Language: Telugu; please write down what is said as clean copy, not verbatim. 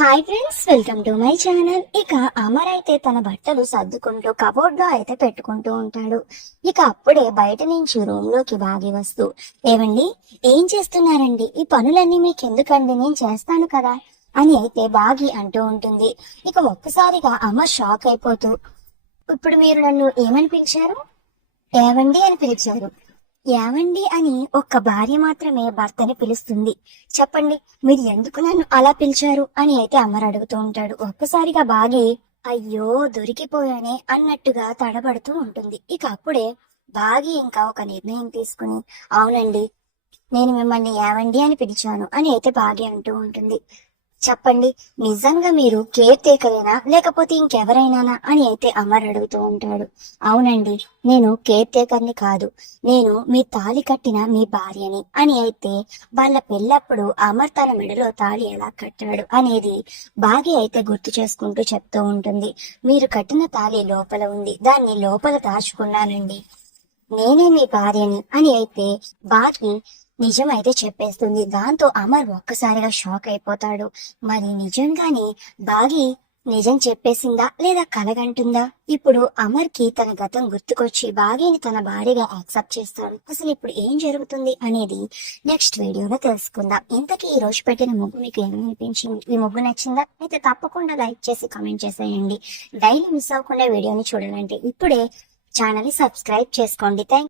Hi friends, welcome to my channel. ఇక అమర్ అయితే తన బట్టలు సర్దుకుంటూ కబోర్డ్ లో అయితే పెట్టుకుంటూ ఉంటాడు. ఇక అప్పుడే బయట నుంచి రూమ్ లోకి బాగి వస్తూ, ఏవండి, ఏం చేస్తున్నారండి? ఈ పనులన్నీ మీకు ఎందుకండి? నేను చేస్తాను కదా అని అయితే బాగి అంటూ ఉంటుంది. ఇక ఒక్కసారిగా అమర్ షాక్ అయిపోతూ, ఇప్పుడు మీరు నన్ను ఏమని పిలిచారు? ఏవండి అని పిలిచారు. ఏవండి అని ఒక్క భార్య మాత్రమే భర్తని పిలుస్తుంది. చెప్పండి, మీరు ఎందుకు నన్ను అలా పిలిచారు అని అయితే అమర్ అడుగుతూ ఉంటాడు. ఒక్కసారిగా బాగి, అయ్యో దొరికిపోయానే అన్నట్టుగా తడబడుతూ ఉంటుంది. ఇక అప్పుడే బాగి ఇంకా ఒక నిర్ణయం తీసుకుని, అవునండి, నేను మిమ్మల్ని ఏవండి అని పిలిచాను అని అయితే బాగి అంటూ ఉంటుంది. చెప్పండి, నిజంగా మీరు కేర్ టేకరేనా లేకపోతే ఇంకెవరైనానా అని అయితే అమర్ అడుగుతూ ఉంటాడు. అవునండి, నేను కేర్ టేకర్ని కాదు, నేను మీ తాళి కట్టిన మీ భార్యని అని అయితే వాళ్ళ పెళ్ళప్పుడు అమర్ తన మెడలో తాళి ఎలా కట్టాడు అనేది బాగి అయితే గుర్తు చేసుకుంటూ చెప్తూ ఉంటుంది. మీరు కట్టిన తాళి లోపల ఉంది, దాన్ని లోపల దాచుకున్నానండి, నేనే మీ భార్యని అని అయితే బాగి నిజమైతే చెప్పేస్తుంది. దాంతో అమర్ ఒక్కసారిగా షాక్ అయిపోతాడు. మరి నిజంగానే బాగి నిజం చెప్పేసిందా లేదా కలగంటుందా? ఇప్పుడు అమర్ కి తన గతం గుర్తుకొచ్చి బాగిని తన భార్యగా యాక్సెప్ట్ చేస్తాడు. అసలు ఇప్పుడు ఏం జరుగుతుంది అనేది నెక్స్ట్ వీడియోలో తెలుసుకుందాం. ఇంతకీ ఈ రోజు పెట్టిన ముగ్గు మీకు ఏమనిపించింది? ఈ ముగ్గు నచ్చిందా? అయితే తప్పకుండా లైక్ చేసి కామెంట్ చేసేయండి. డైలీ మిస్ అవ్వకుండా వీడియోని చూడాలంటే ఇప్పుడే ఛానల్ ని సబ్స్క్రైబ్ చేసుకోండి. థ్యాంక్